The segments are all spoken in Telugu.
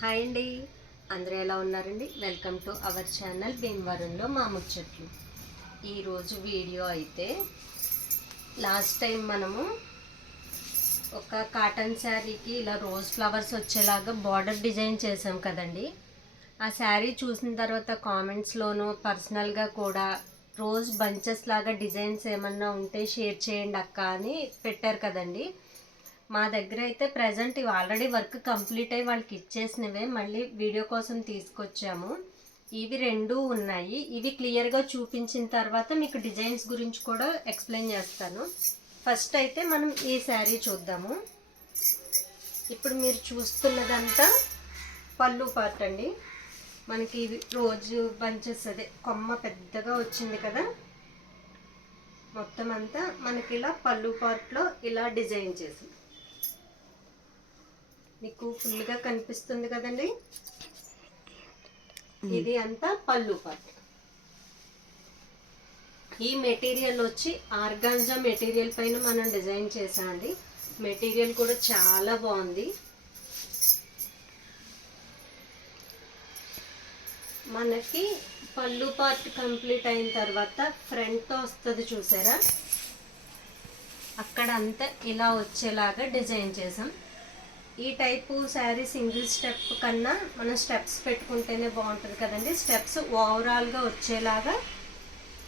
హాయ్ అండి. అందరూ ఎలా ఉన్నారండి? వెల్కమ్ టు అవర్ ఛానల్ భీమవరంలో మా ముచ్చట్లు ఈరోజు వీడియో అయితే లాస్ట్ టైం మనము ఒక కాటన్ శారీకి ఇలా రోజ్ ఫ్లవర్స్ వచ్చేలాగా బార్డర్ డిజైన్ చేసాం కదండి. ఆ శారీ చూసిన తర్వాత కామెంట్స్లోనూ పర్సనల్గా కూడా రోజ్ బంచెస్ లాగా డిజైన్స్ ఏమన్నా ఉంటే షేర్ చేయండి అక్క అని పెట్టారు కదండి. మా దగ్గర అయితే ప్రజెంట్ ఇవి ఆల్రెడీ వర్క్ కంప్లీట్ అయ్యి వాళ్ళకి ఇచ్చేసినవే. మళ్ళీ వీడియో కోసం తీసుకొచ్చాము. ఇవి రెండు ఉన్నాయి. ఇవి క్లియర్గా చూపించిన తర్వాత మీకు డిజైన్స్ గురించి కూడా ఎక్స్ప్లెయిన్ చేస్తాను. ఫస్ట్ అయితే మనం ఈ శారీ చూద్దాము. ఇప్పుడు మీరు చూస్తున్నదంతా పళ్ళు పార్ట్ అండి. మనకి ఇవి రోజు బంచెస్ అదే కొమ్మ పెద్దగా వచ్చింది కదా. మొత్తం అంతా మనకి ఇలా పళ్ళు పార్ట్లో ఇలా డిజైన్ చేసి. మీకు ఫుల్గా కనిపిస్తుంది కదండి? ఇది అంతా పళ్ళు పార్ట్ ఈ మెటీరియల్ వచ్చి ఆర్గాంజా మెటీరియల్ పైన మనం డిజైన్ చేసామండి మెటీరియల్ కూడా చాలా బాగుంది. మనకి పళ్ళు పార్ట్ కంప్లీట్ అయిన తర్వాత ఫ్రంట్తో వస్తుంది చూసారా? అక్కడ అంతా ఇలా వచ్చేలాగా డిజైన్ చేసాం ఈ టైపు శారీ సింగిల్ స్టెప్ కన్నా మనం స్టెప్స్ పెట్టుకుంటేనే బాగుంటుంది కదండి. స్టెప్స్ ఓవరాల్గా వచ్చేలాగా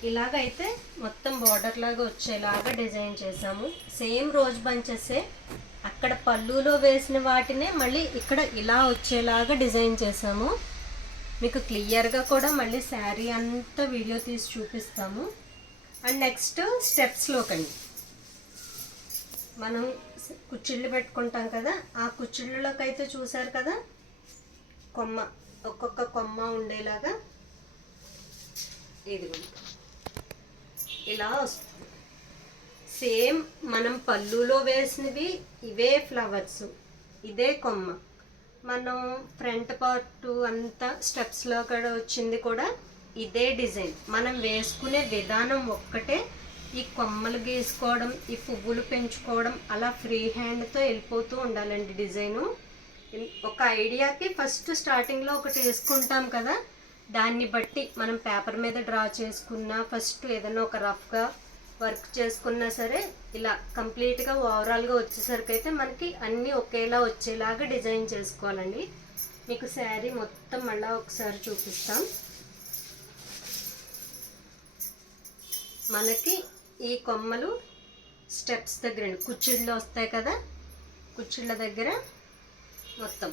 ఇలాగైతే మొత్తం బార్డర్ లాగా వచ్చేలాగా డిజైన్ చేసాము సేమ్ రోజ్ బంచెసే అక్కడ పళ్ళులో వేసిన వాటినే మళ్ళీ ఇక్కడ ఇలా వచ్చేలాగా డిజైన్ చేసాము మీకు క్లియర్గా కూడా మళ్ళీ శారీ అంతా వీడియో తీసి చూపిస్తాము. అండ్ నెక్స్ట్ స్టెప్స్లోకండి మనం కుచ్చిళ్ళు పెట్టుకుంటాం కదా ఆ కుచ్చిళ్ళలోకి అయితే చూసారు కదా? కొమ్మ ఒక్కొక్క కొమ్మ ఉండేలాగా ఇదిగో. ఇలా వస్తుంది. సేమ్ మనం పళ్ళులో వేసినవి ఇవే ఫ్లవర్స్ ఇదే కొమ్మ. మనం ఫ్రంట్ పార్ట్ అంతా స్టెప్స్లో కూడా వచ్చింది కూడా ఇదే డిజైన్. మనం వేసుకునే విధానం ఒక్కటే ఈ కొమ్మలు గీసుకోవడం ఈ పువ్వులు పెంచుకోవడం అలా ఫ్రీ హ్యాండ్తో వెళ్ళిపోతూ ఉండాలండి డిజైను ఒక ఐడియాకి ఫస్ట్ స్టార్టింగ్లో ఒకటి వేసుకుంటాం కదా దాన్ని బట్టి మనం పేపర్ మీద డ్రా చేసుకున్నా ఫస్ట్ ఏదైనా ఒక రఫ్గా వర్క్ చేసుకున్నా సరే ఇలా కంప్లీట్గా ఓవరాల్గా వచ్చేసరికి అయితే మనకి అన్నీ ఒకేలా వచ్చేలాగా డిజైన్ చేసుకోవాలండి. మీకు శారీ మొత్తం మళ్ళీ ఒకసారి చూపిస్తాం. మనకి ఈ కొమ్మలు స్టెప్స్ దగ్గర కుచ్చిళ్ళు వస్తాయి కదా? కుచ్చిళ్ళ దగ్గర మొత్తం.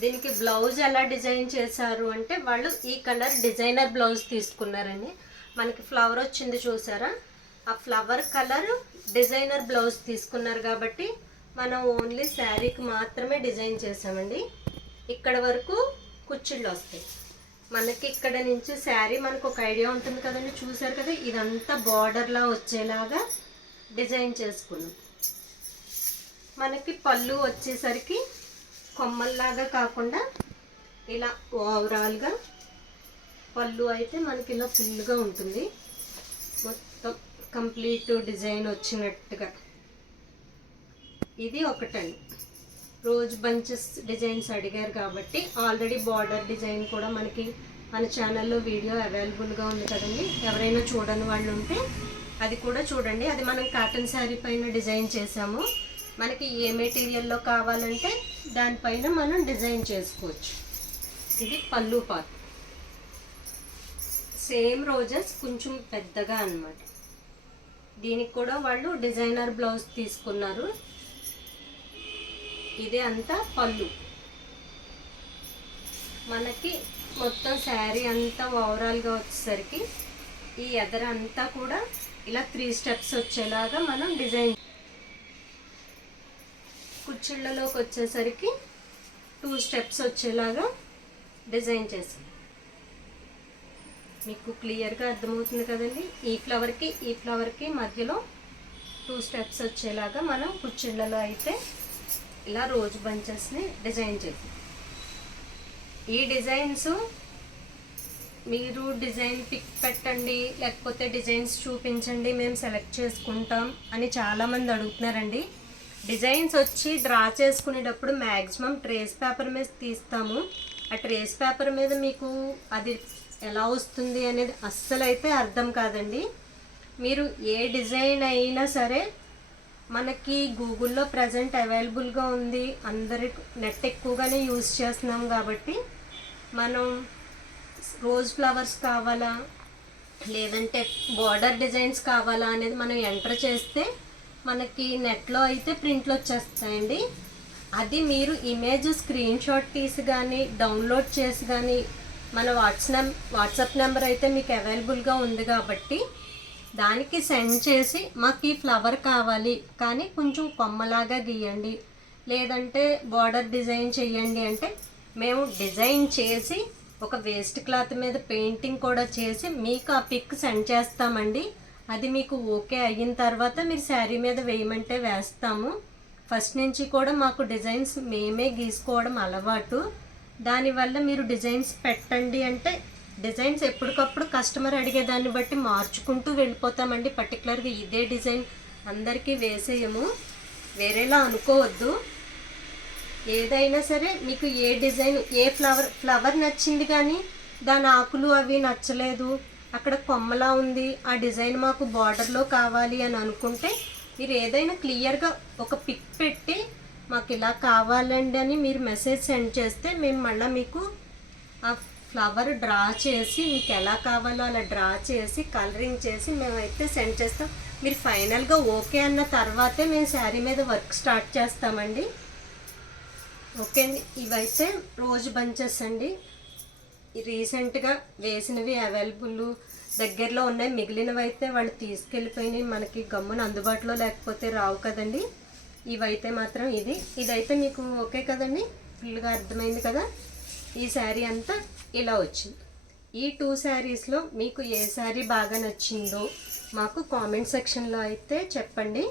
దీనికి బ్లౌజ్ ఎలా డిజైన్ చేశారు అంటే వాళ్ళు ఈ కలర్ డిజైనర్ బ్లౌజ్ తీసుకున్నారని మనకి ఫ్లవర్ వచ్చింది చూసారా? ఆ ఫ్లవర్ కలర్ డిజైనర్ బ్లౌజ్ తీసుకున్నారు కాబట్టి మనం ఓన్లీ శారీకి మాత్రమే డిజైన్ చేసామండి ఇక్కడ వరకు కుచ్చిళ్ళు వస్తాయి. మనకి ఇక్కడ నుంచి శారీ మనకు ఒక ఐడియా ఉంటుంది కదండి. చూసారు కదా ఇదంతా బార్డర్లా వచ్చేలాగా డిజైన్ చేసుకున్నాం. మనకి పళ్ళు వచ్చేసరికి కొమ్మల్లాగా కాకుండా ఇలా ఓవరాల్గా పళ్ళు అయితే మనకి ఇలా ఫుల్గా ఉంటుంది. మొత్తం కంప్లీట్ డిజైన్ వచ్చినట్టుగా. ఇది ఒకటండి. రోజ్ బంచెస్ డిజైన్స్ అడిగారు కాబట్టి ఆల్రెడీ బార్డర్ డిజైన్ కూడా మనకి మన ఛానల్లో వీడియో అవైలబుల్గా ఉంది కదండి. ఎవరైనా చూడని వాళ్ళు ఉంటే అది కూడా చూడండి. అది మనం కాటన్ శారీ పైన డిజైన్ చేసాము. మనకి ఏ మెటీరియల్లో కావాలంటే దానిపైన మనం డిజైన్ చేసుకోవచ్చు. ఇది పళ్ళు పాత్ సేమ్ రోజెస్ కొంచెం పెద్దగా అన్నమాట. దీనికి కూడా వాళ్ళు డిజైనర్ బ్లౌజ్ తీసుకున్నారు. ఇదే అంతా పళ్ళు. మనకి మొత్తం శారీ అంతా ఓవరాల్గా వచ్చేసరికి ఈ ఎదర అంతా కూడా ఇలా త్రీ స్టెప్స్ వచ్చేలాగా మనం డిజైన్ కుచ్చిళ్ళలోకి వచ్చేసరికి టూ స్టెప్స్ వచ్చేలాగా డిజైన్ చేసాం. మీకు క్లియర్గా అర్థమవుతుంది కదండి? ఈ ఫ్లవర్కి ఈ ఫ్లవర్కి మధ్యలో టూ స్టెప్స్ వచ్చేలాగా మనం కుచ్చిళ్ళలో అయితే ఇలా రోజు బంచెస్ని డిజైన్ చేద్దాం. ఈ డిజైన్స్ మీరు డిజైన్ పిక్ పెట్టండి లేకపోతే డిజైన్స్ చూపించండి మేము సెలెక్ట్ చేసుకుంటాం అని చాలామంది అడుగుతున్నారండి. డిజైన్స్ వచ్చి డ్రా చేసుకునేటప్పుడు మ్యాక్సిమం ట్రేస్ పేపర్ మీద తీస్తాము. ఆ ట్రేస్ పేపర్ మీద మీకు అది ఎలా వస్తుంది అనేది అస్సలు అయితే అర్థం కాదండి. మీరు ఏ డిజైన్ అయినా సరే మనకి గూగుల్లో ప్రజెంట్ అవైలబుల్గా ఉంది. అందరి నెట్ ఎక్కువగానే యూజ్ చేస్తున్నాం కాబట్టి మనం రోజ్ ఫ్లవర్స్ కావాలా? లేదంటే బార్డర్ డిజైన్స్ కావాలా అనేది మనం ఎంటర్ చేస్తే మనకి నెట్లో అయితే ప్రింట్లు వచ్చేస్తాయండి. అది మీరు ఇమేజ్ స్క్రీన్ షాట్ తీసి కానీ డౌన్లోడ్ చేసి కానీ మన వాట్సాప్ వాట్సాప్ నెంబర్ అయితే మీకు అవైలబుల్గా ఉంది కాబట్టి దానికి సెండ్ చేసి మాకు ఈ ఫ్లవర్ కావాలి. కానీ కొంచెం కొమ్మలాగా గీయండి. లేదంటే బార్డర్ డిజైన్ చేయండి అంటే మేము డిజైన్ చేసి ఒక వేస్ట్ క్లాత్ మీద పెయింటింగ్ కూడా చేసి మీకు ఆ పిక్ సెండ్ చేస్తామండి. అది మీకు ఓకే అయిన తర్వాత మీరు శారీ మీద వేయమంటే వేస్తాము. ఫస్ట్ నుంచి కూడా మాకు డిజైన్స్ మేమే గీసుకోవడం అలవాటు. దానివల్ల మీరు డిజైన్స్ పెట్టండి అంటే డిజైన్స్ ఎప్పటికప్పుడు కస్టమర్ అడిగే దాన్ని బట్టి మార్చుకుంటూ వెళ్ళిపోతామండి. పర్టికులర్గా ఇదే డిజైన్ అందరికీ వేసేయము. వేరేలా అనుకోవద్దు. ఏదైనా సరే మీకు ఏ డిజైన్ ఏ ఫ్లవర్ ఫ్లవర్ నచ్చింది కానీ దాని ఆకులు అవి నచ్చలేదు అక్కడ కొమ్మలా ఉంది ఆ డిజైన్ మాకు బార్డర్లో కావాలి అని అనుకుంటే మీరు ఏదైనా క్లియర్గా ఒక పిక్ పెట్టి మాకు ఇలా కావాలండి అని మీరు మెసేజ్ సెండ్ చేస్తే మేము మళ్ళీ మీకు ఆ ఫ్లవర్ డ్రా చేసి మీకు ఎలా కావాలో అలా డ్రా చేసి కలరింగ్ చేసి మేమైతే సెండ్ చేస్తాం. మీరు ఫైనల్గా ఓకే అన్న తర్వాతే మేము శారీ మీద వర్క్ స్టార్ట్ చేస్తామండి. ఓకే అండి. ఇవైతే రోజు బంచెస్ అండి. రీసెంట్గా వేసినవి అవైలబుల్ దగ్గరలో ఉన్నాయి. మిగిలినవి అయితే వాళ్ళు తీసుకెళ్ళిపోయినాయి మనకి గమ్మున అందుబాటులో లేకపోతే రావు కదండి. ఇవైతే మాత్రం ఇది. ఇదైతే మీకు ఓకే కదండి? ఫుల్గా అర్థమైంది కదా? ఈ శారీ అంతా ఇలా వచ్చింది. ఈ టూ శారీస్లో మీకు ఏ శారీ బాగా నచ్చిందో మాకు కామెంట్ సెక్షన్లో అయితే చెప్పండి.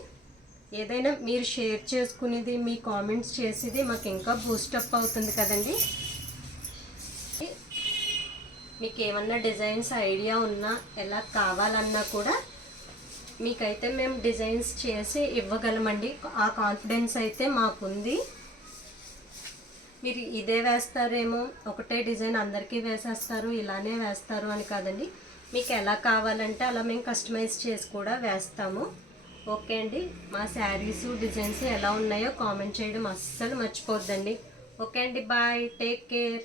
ఏదైనా మీరు షేర్ చేసుకునేది మీ కామెంట్స్ చేసేది మాకు ఇంకా బూస్టప్ అవుతుంది కదండి. మీకు ఏమన్నా డిజైన్స్ ఐడియా ఉన్నా ఎలా కావాలన్నా కూడా మీకైతే మేము డిజైన్స్ చేసి ఇవ్వగలమండి. ఆ కాన్ఫిడెన్స్ అయితే మాకుంది. మీరు ఇదే వేస్తారేమో ఒకటే డిజైన్ అందరికీ వేసేస్తారు ఇలానే వేస్తారు అని కాదండి. మీకు ఎలా కావాలంటే అలా మేము కస్టమైజ్ చేసి కూడా వేస్తాము. ఓకే అండి. మా శారీస్ డిజైన్స్ ఎలా ఉన్నాయో కామెంట్ చేయడం అస్సలు మర్చిపోద్దండి. ఓకే అండి. బాయ్. Take care.